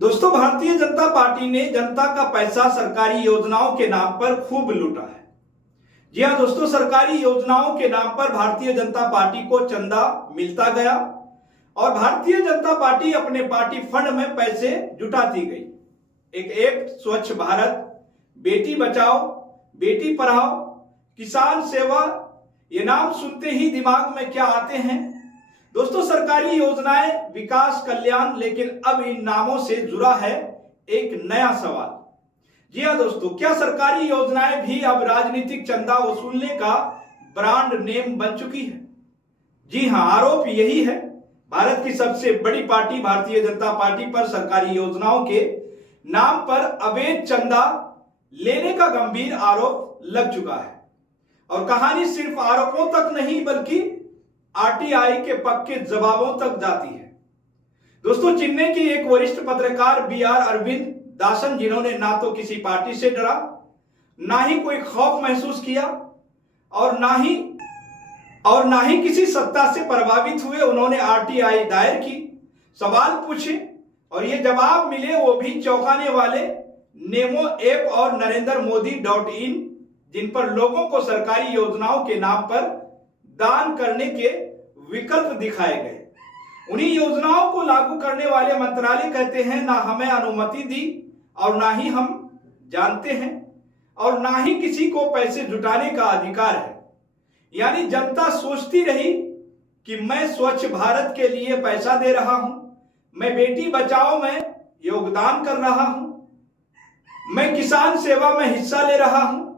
दोस्तों, भारतीय जनता पार्टी ने जनता का पैसा सरकारी योजनाओं के नाम पर खूब लूटा है। जी हां दोस्तों, सरकारी योजनाओं के नाम पर भारतीय जनता पार्टी को चंदा मिलता गया और भारतीय जनता पार्टी अपने पार्टी फंड में पैसे जुटाती गई। एक ऐप स्वच्छ भारत, बेटी बचाओ, बेटी पढ़ाओ, किसान सेवा, ये नाम सुनते ही दिमाग में क्या आते हैं दोस्तों? सरकारी योजनाएं, विकास, कल्याण। लेकिन अब इन नामों से जुड़ा है एक नया सवाल। जी हां दोस्तों, क्या सरकारी योजनाएं भी अब राजनीतिक चंदा वसूलने का ब्रांड नेम बन चुकी है? जी हां, आरोप यही है। भारत की सबसे बड़ी पार्टी भारतीय जनता पार्टी पर सरकारी योजनाओं के नाम पर अवैध चंदा लेने का गंभीर आरोप लग चुका है। और कहानी सिर्फ आरोपों तक नहीं बल्कि आरटीआई के पक्के जवाबों तक जाती है। दोस्तों, चेन्नई की एक वरिष्ठ पत्रकार बीआर अरविंद दासन, जिन्होंने ना तो किसी पार्टी से डरा, ना ही कोई खौफ महसूस किया और ना ही किसी सत्ता से प्रभावित हुए, उन्होंने आरटीआई दायर की, सवाल पूछे और ये जवाब मिले, वो भी चौंकाने वाले। नेमो ऐप और NarendraModi.in, जिन पर लोगों को सरकारी योजनाओं के नाम पर दान करने के विकल्प दिखाए गए। उन्हीं योजनाओं को लागू करने वाले मंत्रालय कहते हैं, ना हमें अनुमति दी और ना ही हम जानते हैं और ना ही किसी को पैसे जुटाने का अधिकार है। यानी जनता सोचती रही कि मैं स्वच्छ भारत के लिए पैसा दे रहा हूं, मैं बेटी बचाओ में योगदान कर रहा हूं, मैं किसान सेवा में हिस्सा ले रहा हूं,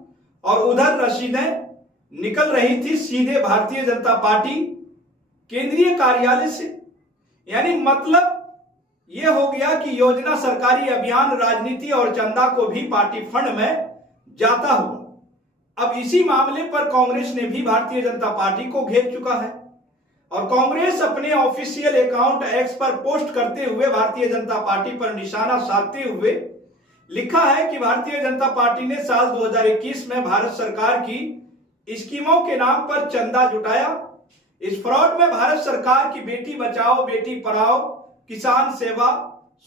और उधर रसीदें निकल रही थी सीधे भारतीय जनता पार्टी केंद्रीय कार्यालय से। यानी मतलब यह हो गया कि योजना, सरकारी अभियान, राजनीति और चंदा को भी पार्टी फंड में जाता हुआ। अब इसी मामले पर कांग्रेस ने भी भारतीय जनता पार्टी को घेर चुका है और कांग्रेस अपने ऑफिशियल अकाउंट एक्स पर पोस्ट करते हुए भारतीय जनता पार्टी पर निशाना साधते हुए लिखा है कि भारतीय जनता पार्टी ने साल 2021 में भारत सरकार की स्कीमों के नाम पर चंदा जुटाया। इस फ्रॉड में भारत सरकार की बेटी बचाओ, बेटी पढ़ाओ, किसान सेवा,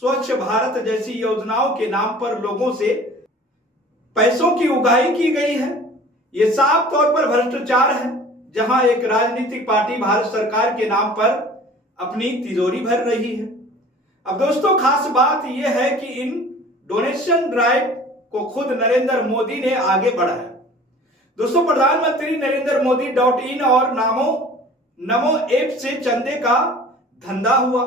स्वच्छ भारत जैसी योजनाओं के नाम पर लोगों से पैसों की उगाही की गई है। यह साफ तौर पर भ्रष्टाचार है, जहां एक राजनीतिक पार्टी भारत सरकार के नाम पर अपनी तिजोरी भर रही है। अब दोस्तों, खास बात यह है कि इन डोनेशन ड्राइव को खुद नरेंद्र मोदी ने आगे बढ़ाया। दोस्तों, प्रधानमंत्री NarendraModi.in और नमो ऐप से चंदे का धंधा हुआ।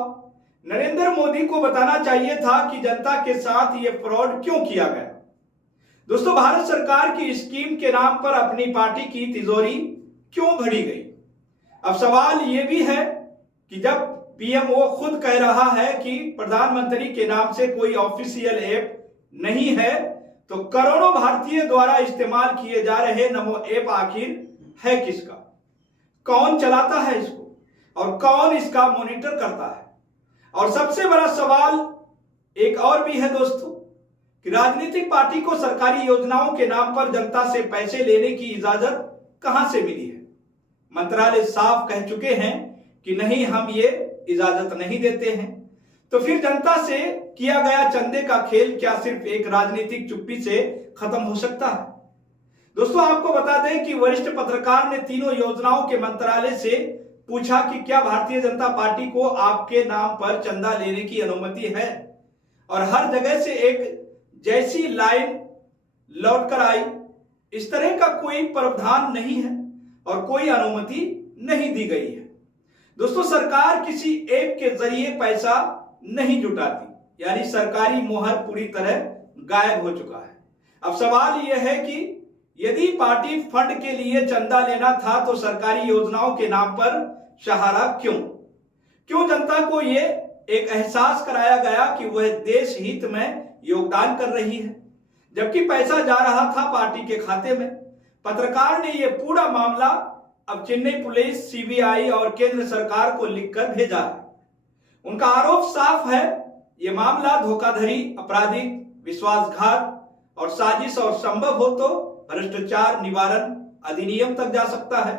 नरेंद्र मोदी को बताना चाहिए था कि जनता के साथ यह फ्रॉड क्यों किया गया। दोस्तों, भारत सरकार की स्कीम के नाम पर अपनी पार्टी की तिजोरी क्यों भरी गई? अब सवाल यह भी है कि जब पीएमओ खुद कह रहा है कि प्रधानमंत्री के नाम से कोई ऑफिशियल ऐप नहीं है, तो करोड़ों भारतीय द्वारा इस्तेमाल किए जा रहे नमो ऐप आखिर है किसका? कौन चलाता है इसको और कौन इसका मॉनिटर करता है? और सबसे बड़ा सवाल एक और भी है दोस्तों, कि राजनीतिक पार्टी को सरकारी योजनाओं के नाम पर जनता से पैसे लेने की इजाजत कहां से मिली है? मंत्रालय साफ कह चुके हैं कि नहीं, हम ये इजाजत नहीं देते हैं। तो फिर जनता से किया गया चंदे का खेल क्या सिर्फ एक राजनीतिक चुप्पी से खत्म हो सकता है? दोस्तों, आपको बता दें कि वरिष्ठ पत्रकार ने तीनों योजनाओं के मंत्रालय से पूछा कि क्या भारतीय जनता पार्टी को आपके नाम पर चंदा लेने की अनुमति है, और हर जगह से एक जैसी लाइन लौटकर आई। इस तरह का कोई प्रावधान नहीं है और कोई अनुमति नहीं दी गई है। दोस्तों, सरकार किसी ऐप के जरिए पैसा नहीं जुटाती, यानी सरकारी मोहर पूरी तरह गायब हो चुका है। अब सवाल यह है कि यदि पार्टी फंड के लिए चंदा लेना था तो सरकारी योजनाओं के नाम पर सहारा क्यों जनता को यह एक एहसास कराया गया कि वह देश हित में योगदान कर रही है, जबकि पैसा जा रहा था पार्टी के खाते में? पत्रकार ने यह पूरा मामला अब चेन्नई पुलिस, सीबीआई और केंद्र सरकार को लिखकर भेजा है। उनका आरोप साफ है, यह मामला धोखाधड़ी, आपराधिक विश्वासघात और साजिश, और संभव हो तो भ्रष्टाचार निवारण अधिनियम तक जा सकता है।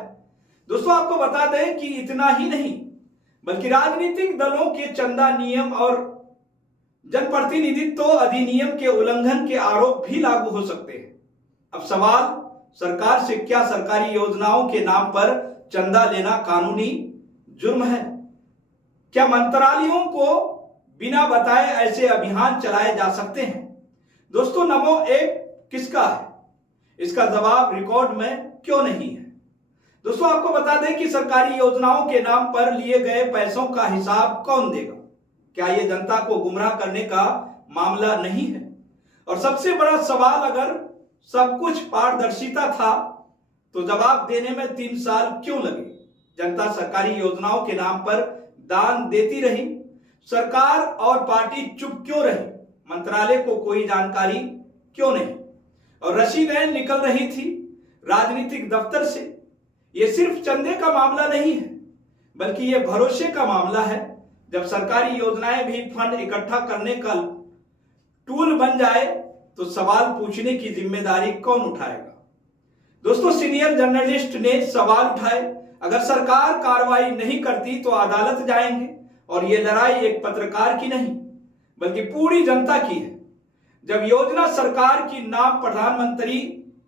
दोस्तों, आपको बता दें कि इतना ही नहीं बल्कि राजनीतिक दलों के चंदा नियम और जनप्रतिनिधित्व अधिनियम के उल्लंघन के आरोप भी लागू हो सकते हैं। अब सवाल सरकार से क्या सरकारी योजनाओं के नाम पर चंदा लेना कानूनी जुर्म है? क्या मंत्रालयों को बिना बताए ऐसे अभियान चलाए जा सकते हैं? दोस्तों, नमो ऐप किसका है? इसका जवाब रिकॉर्ड में क्यों नहीं है? दोस्तों, आपको बता दें कि सरकारी योजनाओं के नाम पर लिए गए पैसों का हिसाब कौन देगा? क्या यह जनता को गुमराह करने का मामला नहीं है? और सबसे बड़ा सवाल, अगर सब कुछ पारदर्शिता था तो जवाब देने में 3 साल क्यों लगे? जनता सरकारी योजनाओं के नाम पर दान देती रही, सरकार और पार्टी चुप क्यों रही? मंत्रालय को कोई जानकारी क्यों नहीं? और रसीदें निकल रही थी राजनीतिक दफ्तर से। यह सिर्फ चंदे का मामला नहीं है, बल्कि यह भरोसे का मामला है। जब सरकारी योजनाएं भी फंड इकट्ठा करने का टूल बन जाए तो सवाल पूछने की जिम्मेदारी कौन उठाएगा? दोस्तों, सीनियर जर्नलिस्ट ने सवाल उठाए, अगर सरकार कार्रवाई नहीं करती तो अदालत जाएंगे। और यह लड़ाई एक पत्रकार की नहीं, बल्कि पूरी जनता की है। जब योजना सरकार की नाम प्रधानमंत्री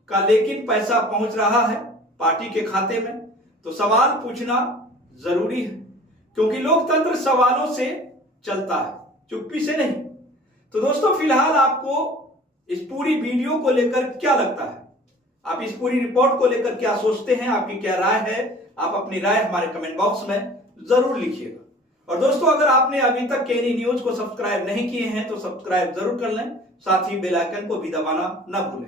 का लेकिन पैसा पहुंच रहा है पार्टी के खाते में, तो सवाल पूछना जरूरी है, क्योंकि लोकतंत्र सवालों से चलता है, चुप्पी से नहीं। तो दोस्तों, फिलहाल आपको इस पूरी वीडियो को लेकर क्या लगता है? आप इस पूरी रिपोर्ट को लेकर क्या सोचते हैं? आपकी क्या राय है? आप अपनी राय हमारे कमेंट बॉक्स में जरूर लिखिएगा। और दोस्तों, अगर आपने अभी तक केनी न्यूज को सब्सक्राइब नहीं किए हैं तो सब्सक्राइब जरूर कर लें, साथ ही बेल आइकन को भी दबाना न भूलें।